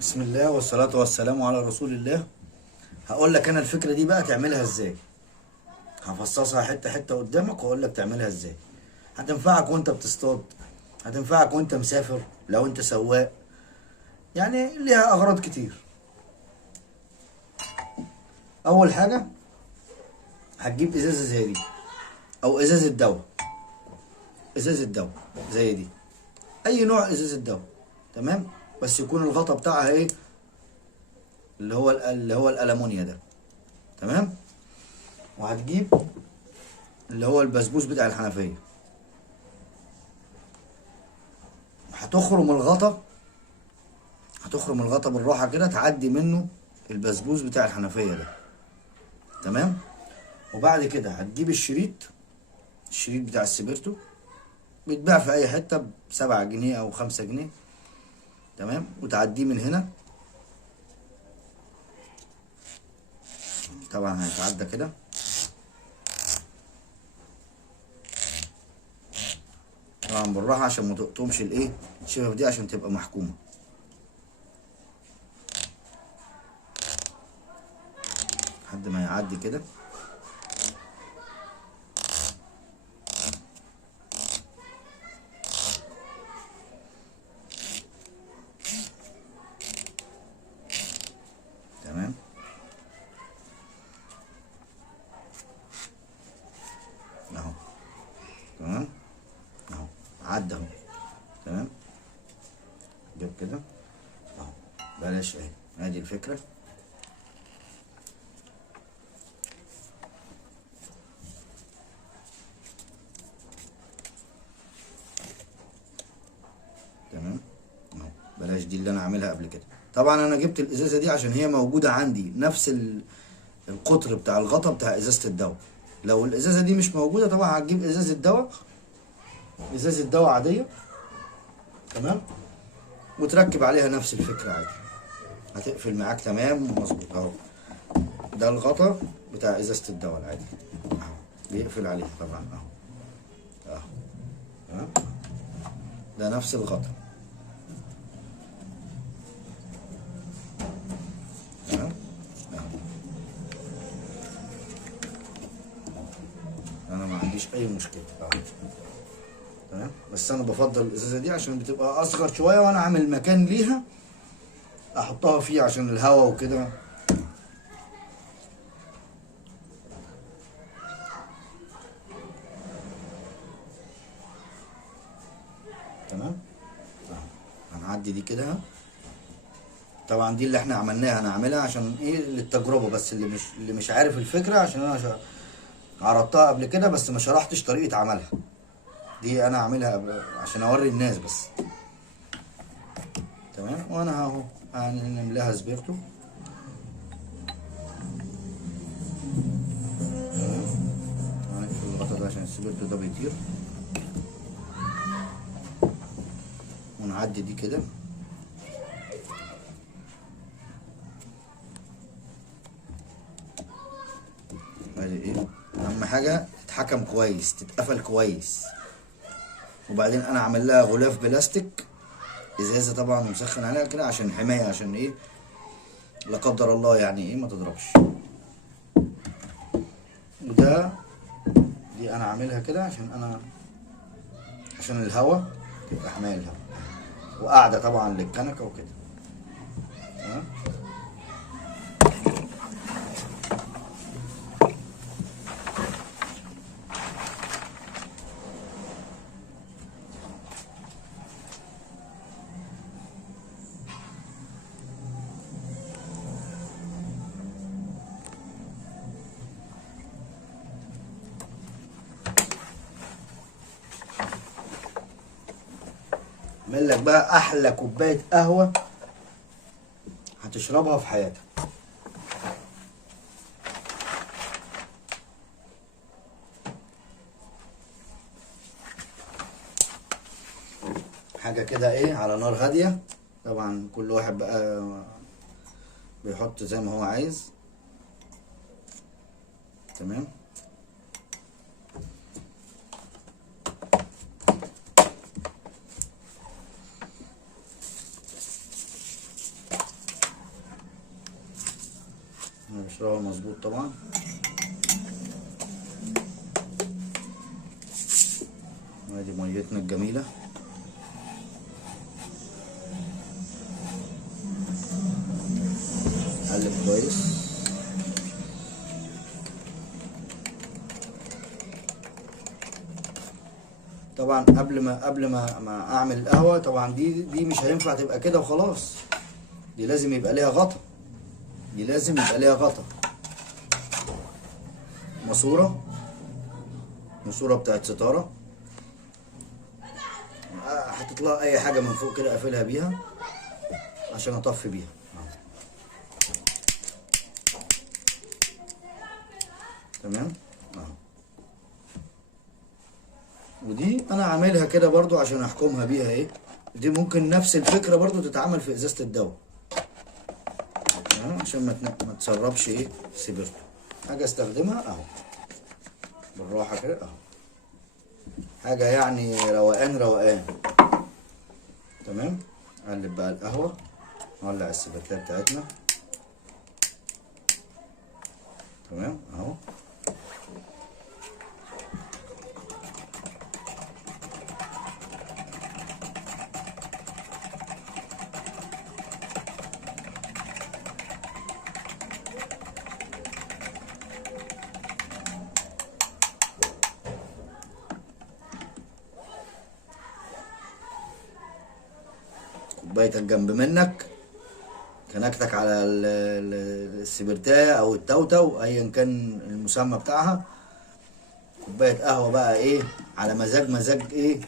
بسم الله والصلاة والسلام على رسول الله. هقول لك انا الفكرة دي بقى تعملها ازاي. هفصصها حتة حتة قدامك واقول لك تعملها ازاي. هتنفعك وانت بتصطاد، هتنفعك وانت مسافر لو انت سواق، يعني ليها اغراض كتير. اول حاجة هتجيب ازازة زي دي او ازازة دواء، ازازة دواء زي دي، اي نوع ازازة دواء. تمام، بس يكون الغطا بتاعها ايه، اللي هو الالمونيا ده. تمام، وهتجيب اللي هو البسبوس بتاع الحنفية. هتخرم الغطا، هتخرم الغطا بالراحة كده، تعدي منه البسبوس بتاع الحنفية ده. تمام، وبعد كده هتجيب الشريط بتاع السبيرتو، بيتباع في أي حتة ب7 جنيه أو 5 جنيه. تمام، وتعديه من هنا، طبعا هيتعدى كده. طبعا بالراحة عشان ما تقطمش الايه الشفف دي، عشان تبقى محكومة لحد ما يعدي كده. تمام، اهو. تمام، اهو عدى اهو. تمام، جاب كده اهو. بلاش اهي، ادي الفكرة. تمام اهو، بلاش دي اللي انا عاملها قبل كده. طبعا انا جبت الازازة دي عشان هي موجودة عندي نفس القطر بتاع الغطا بتاع ازازة الدواء. لو الازازة دي مش موجودة طبعا هتجيب ازازة دواء، ازازة دواء عادية. تمام، وتركب عليها نفس الفكرة عادي، هتقفل معاك تمام ومظبوط اهو. ده الغطا بتاع ازازة الدواء العادي اهو، بيقفل عليها طبعا اهو. اهو تمام، ده نفس الغطا. تمام اهو، انا ما عنديش اي مشكلة اهو. تمام، بس انا بفضل الازازة دي عشان بتبقى اصغر شوية، وانا عامل مكان ليها احطها فيه عشان الهواء وكده. تمام اهو، هنعدي دي كده. طبعا دي اللي احنا عملناها، انا عاملها عشان ايه، للتجربه بس، اللي مش عارف الفكره، عشان انا عرضتها قبل كده بس ما شرحتش طريقه عملها. دي انا عاملها عشان اوري الناس بس. تمام، وانا اهو هنملاها سبيرتو. تمام، هنقفل الغطا ده عشان السبيرتو ده بيطير، ونعدي دي كده. ادي ايه، اهم حاجه تتحكم كويس، تتقفل كويس. وبعدين انا عامل لها غلاف بلاستيك، ازازه طبعا، ومسخن عليها كده عشان حمايه، عشان ايه، لا قدر الله يعني ايه ما تضربش. وده، دي انا عاملها كده عشان الهوا، تبقى حماية الهوا، وقاعدة طبعا للكنكة وكده. تمام، اعمل لك بقى احلى كوباية قهوة هتشربها في حياتك. حاجة كده ايه، على نار هادية. طبعا كل واحد بقى بيحط زي ما هو عايز. تمام، قشرها مظبوط طبعا. ادي ميتنا الجميلة. قلب كويس. طبعا قبل ما اعمل القهوة، طبعا دي مش هينفع تبقى كده وخلاص، دي لازم يبقى ليها غطا، دي لازم يبقى ليها غطا. ماسورة بتاعت ستارة، حطيت لها اي حاجة من فوق كده اقفلها بيها عشان اطفي بيها. تمام اهو. ودي انا عاملها كده برضو عشان احكمها بيها ايه. دي ممكن نفس الفكرة برضو تتعمل في ازازة الدواء، تمام، عشان ما تسربش ايه سيبرتو. حاجة استخدمها اهو بالراحة كده اهو، حاجة يعني روقان. تمام. نقلب بقى القهوة، نولع السبرتاية بتاعتنا. تمام اهو. كوبايتك جنب منك، كنكتك على السبرتاية او التوتو ايا كان المسمى بتاعها. كوباية قهوة بقى ايه على مزاج ايه